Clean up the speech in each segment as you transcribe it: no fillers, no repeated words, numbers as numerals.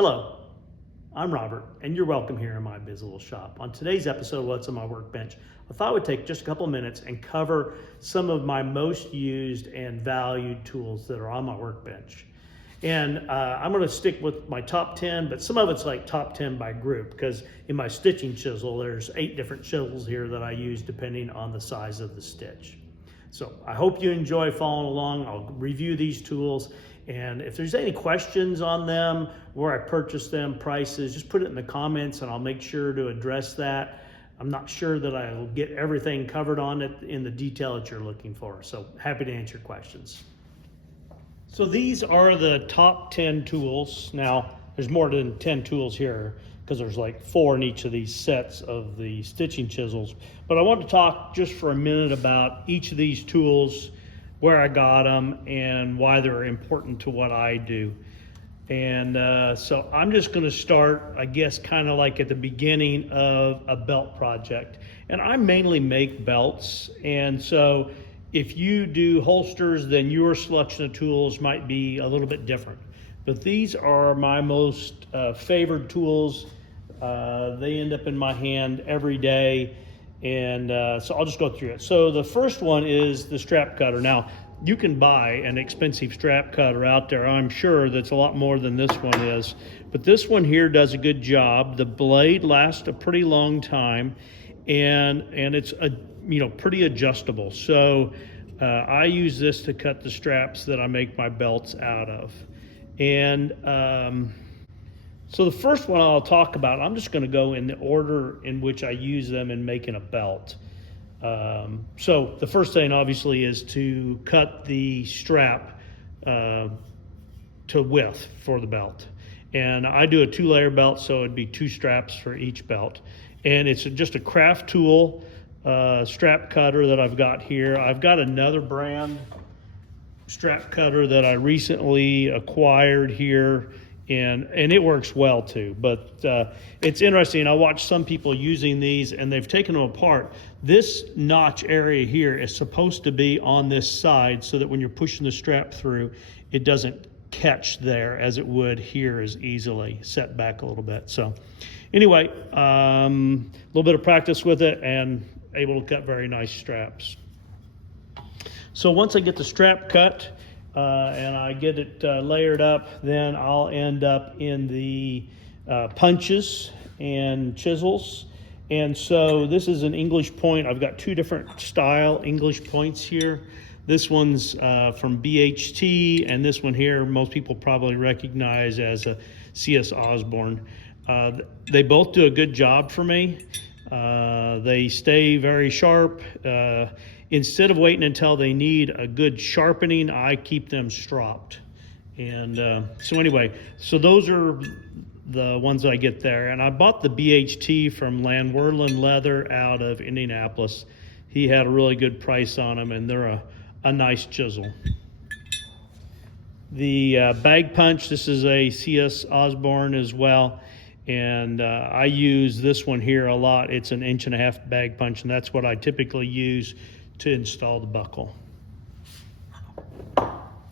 Hello, I'm Robert, and you're welcome here in my biz little shop. On today's episode of What's on My Workbench, I thought I would take just a couple of minutes and cover some of my most used and valued tools that are on my workbench. And I'm going to stick with my top 10, but some of it's like top 10 by group, because in my stitching chisel, there's 8 different chisels here that I use depending on the size of the stitch. So I hope you enjoy following along. I'll review these tools, and if there's any questions on them, where I purchased them, prices, just put it in the comments and I'll make sure to address that. I'm not sure that I'll get everything covered on it in the detail that you're looking for, so happy to answer questions. So these are the top 10 tools. Now, there's more than 10 tools here because there's like 4 in each of these sets of the stitching chisels. But I want to talk just for a minute about each of these tools, where I got them, and why they're important to what I do. And so I'm just going to start, I guess, kind of like at the beginning of a belt project. And I mainly make belts, and so if you do holsters, then your selection of tools might be a little bit different. But these are my most favored tools. They end up in my hand every day, and so I'll just go through it. So the first one is the strap cutter. Now, you can buy an expensive strap cutter out there, I'm sure, that's a lot more than this one is. But this one here does a good job. The blade lasts a pretty long time, and it's pretty adjustable. So I use this to cut the straps that I make my belts out of. And so the first one I'll talk about, I'm just going to go in the order in which I use them in making a belt. So the first thing obviously is to cut the strap to width for the belt. And I do a 2-layer belt, so it'd be 2 straps for each belt. And it's just a craft tool strap cutter that I've got here. I've got another brand strap cutter that I recently acquired here, and it works well too. But it's interesting. I watched some people using these, and they've taken them apart. This notch area here is supposed to be on this side so that when you're pushing the strap through, it doesn't catch there as it would here as easily, set back a little bit. So anyway, a little bit of practice with it and able to cut very nice straps. So once I get the strap cut and I get it layered up, then I'll end up in the punches and chisels. And so this is an English point. I've got 2 different style English points here. This one's from BHT, and this one here most people probably recognize as a S.Osborne. They both do a good job for me. They stay very sharp. Instead of waiting until they need a good sharpening, I keep them stropped. And so anyway, so those are the ones I get there. And I bought the BHT from Lanwerlin Leather out of Indianapolis. He had a really good price on them, and they're a nice chisel. The bag punch, this is a S.Osborne as well. And I use this one here a lot. It's an 1.5-inch bag punch, and that's what I typically use to install the buckle.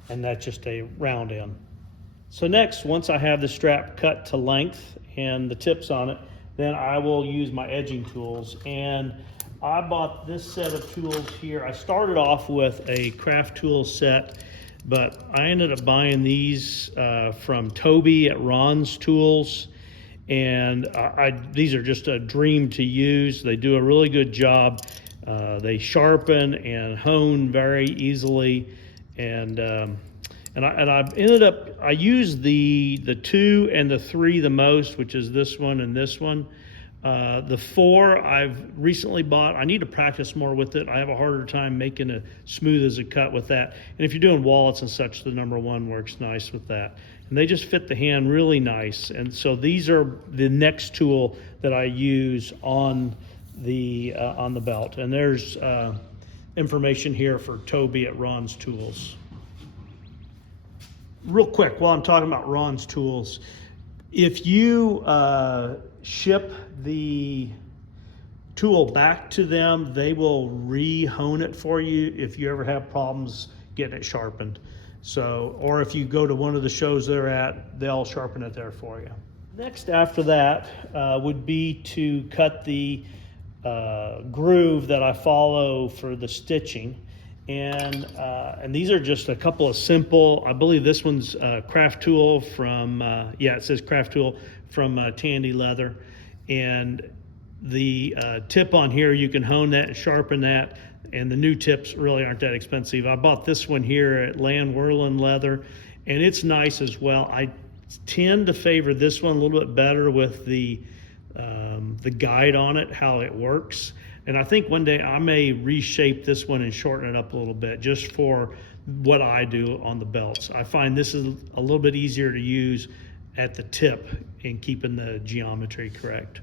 And that's just a round end. So next, once I have the strap cut to length and the tips on it, then I will use my edging tools. And I bought this set of tools here. I started off with a craft tool set, but I ended up buying these from Toby at Ron's Tools. And these are just a dream to use. They do a really good job. They sharpen and hone very easily. And I've ended up, I use the 2 and the 3 the most, which is this one and this one. The 4 I've recently bought. I need to practice more with it. I have a harder time making it smooth as a cut with that. And if you're doing wallets and such, the number 1 works nice with that. And they just fit the hand really nice. And so these are the next tool that I use on the belt. And there's information here for Toby at Ron's Tools. Real quick, while I'm talking about Ron's Tools, if you ship the tool back to them, they will re-hone it for you if you ever have problems getting it sharpened. So, or if you go to one of the shows they're at, they'll sharpen it there for you. Next after that would be to cut the groove that I follow for the stitching. And these are just a couple of simple, I believe this one's craft tool from, it says craft tool from Tandy Leather. And the tip on here, you can hone that and sharpen that. And the new tips really aren't that expensive. I bought this one here at Land Whirlin Leather, and it's nice as well. I tend to favor this one a little bit better with the guide on it, how it works. And I think one day I may reshape this one and shorten it up a little bit just for what I do on the belts. I find this is a little bit easier to use at the tip in keeping the geometry correct.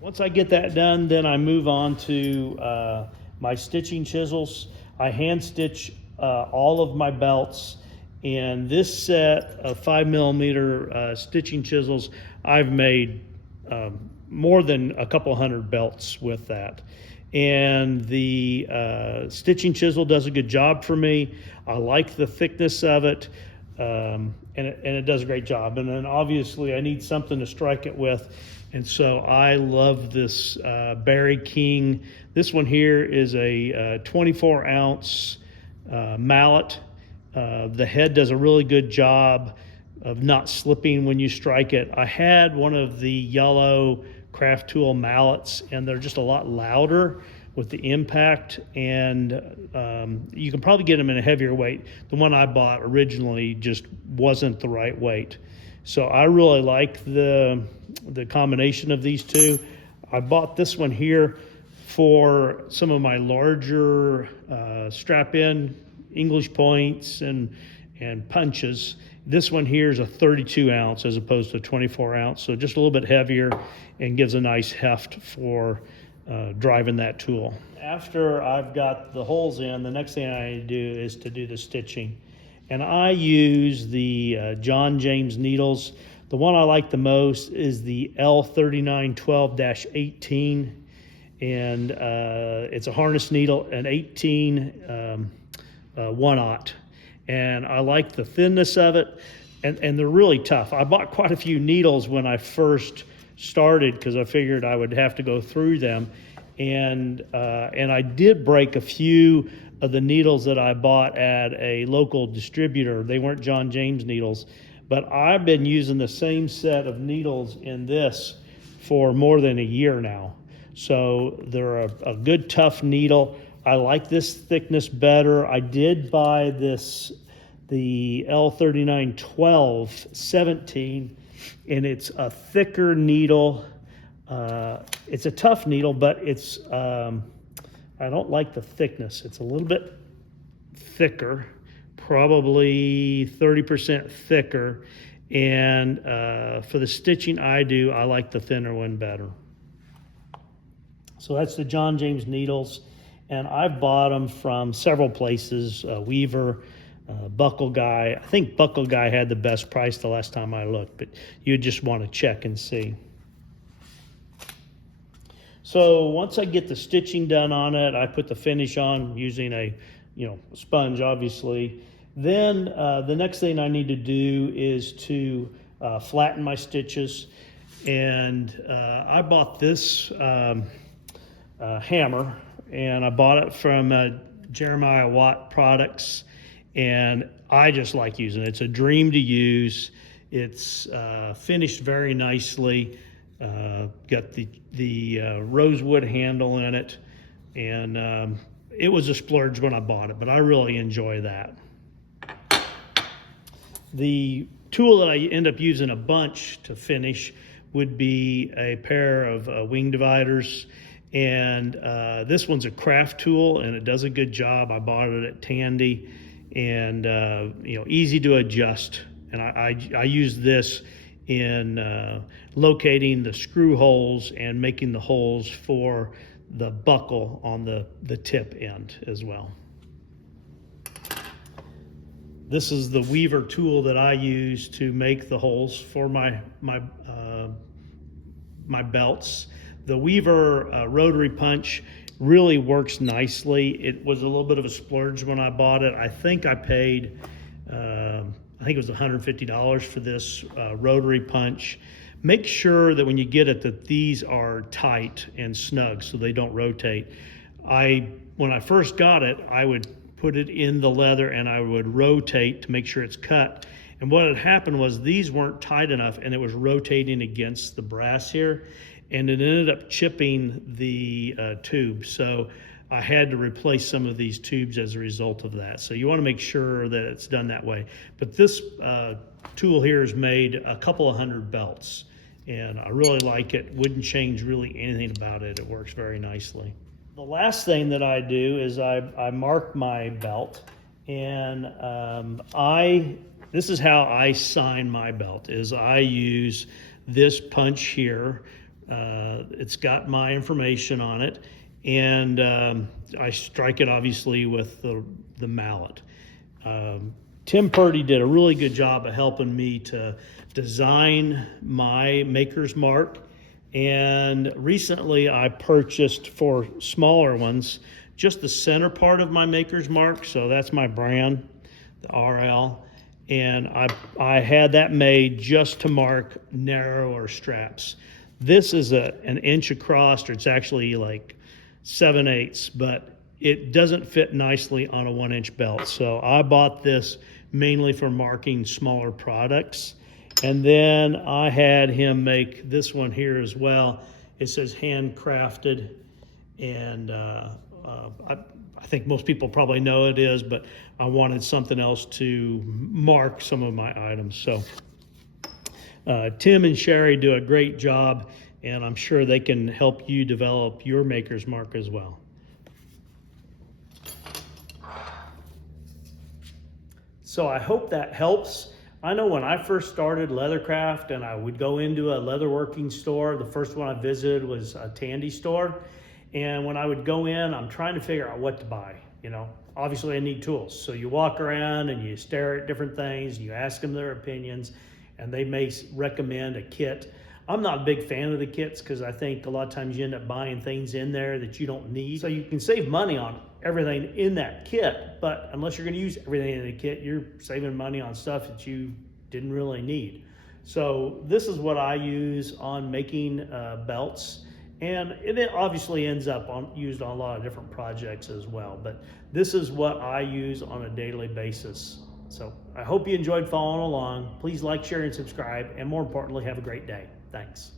Once I get that done, then I move on to my stitching chisels. I hand stitch all of my belts, and this set of 5mm stitching chisels, I've made more than a couple hundred belts with that. And the stitching chisel does a good job for me. I like the thickness of it, and it does a great job. And then obviously I need something to strike it with, and so I love this Barry King. This one here is a 24-ounce mallet. The head does a really good job of not slipping when you strike it. I had one of the yellow craft tool mallets, and they're just a lot louder with the impact, and you can probably get them in a heavier weight. The one I bought originally just wasn't the right weight. So I really like the combination of these two. I bought this one here for some of my larger strap-in English points and punches. This one here is a 32 ounce as opposed to 24 ounce, so just a little bit heavier and gives a nice heft for driving that tool. After I've got the holes in, the next thing I need to do is to do the stitching. And I use the John James needles. The one I like the most is the L3912-18, and it's a harness needle, an 18 1/0. And I like the thinness of it, and they're really tough. I bought quite a few needles when I first started because I figured I would have to go through them, and I did break a few of the needles that I bought at a local distributor. They weren't John James needles, but I've been using the same set of needles in this for more than a year now. So they're a good tough needle. I like this thickness better. I did buy the L3912-17, and it's a thicker needle. It's a tough needle, but it's I don't like the thickness. It's a little bit thicker, probably 30% thicker. And for the stitching I do, I like the thinner one better. So that's the John James needles. And I've bought them from several places, Weaver, Buckleguy. I think Buckleguy had the best price the last time I looked, but you just want to check and see. So once I get the stitching done on it, I put the finish on using a sponge, obviously. Then the next thing I need to do is to flatten my stitches. And I bought this hammer, and I bought it from Jeremiah Watt Products, and I just like using it. It's a dream to use. It's finished very nicely. Got the rosewood handle in it, and it was a splurge when I bought it, but I really enjoy that. The tool that I end up using a bunch to finish would be a pair of wing dividers, and this one's a craft tool, and it does a good job. I bought it at Tandy, and easy to adjust, and I use this in locating the screw holes and making the holes for the buckle on the tip end as well. This is the Weaver tool that I use to make the holes for my belts. The Weaver rotary punch really works nicely. It was a little bit of a splurge when I bought it. I think I paid I think it was $150 for this rotary punch. Make sure that when you get it that these are tight and snug so they don't rotate. When I first got it, I would put it in the leather and I would rotate to make sure it's cut. And what had happened was these weren't tight enough and it was rotating against the brass here, and it ended up chipping the tube. So I had to replace some of these tubes as a result of that. So you want to make sure that it's done that way. But this tool here has made a couple of hundred belts, and I really like it. Wouldn't change really anything about it. It works very nicely. The last thing that I do is I mark my belt, and this is how I sign my belt, is I use this punch here. It's got my information on it, and I strike it obviously with the mallet. Tim Purdy did a really good job of helping me to design my maker's mark, and recently I purchased, for smaller ones, just the center part of my maker's mark. So that's my brand, the RL, and I had that made just to mark narrower straps. This is an inch across, or it's actually like 7/8, but it doesn't fit nicely on a 1-inch belt. So I bought this mainly for marking smaller products. And then I had him make this one here as well. It says handcrafted, and I think most people probably know it is, but I wanted something else to mark some of my items. So Tim and Sherry do a great job, and I'm sure they can help you develop your maker's mark as well. So I hope that helps. I know when I first started leathercraft and I would go into a leatherworking store, the first one I visited was a Tandy store. And when I would go in, I'm trying to figure out what to buy. You know, obviously I need tools. So you walk around and you stare at different things, and you ask them their opinions, and they may recommend a kit. I'm not a big fan of the kits because I think a lot of times you end up buying things in there that you don't need. So you can save money on everything in that kit, but unless you're going to use everything in the kit, you're saving money on stuff that you didn't really need. So this is what I use on making belts, and it obviously ends up used on a lot of different projects as well, but this is what I use on a daily basis. So I hope you enjoyed following along. Please like, share, and subscribe, and more importantly, have a great day. Thanks.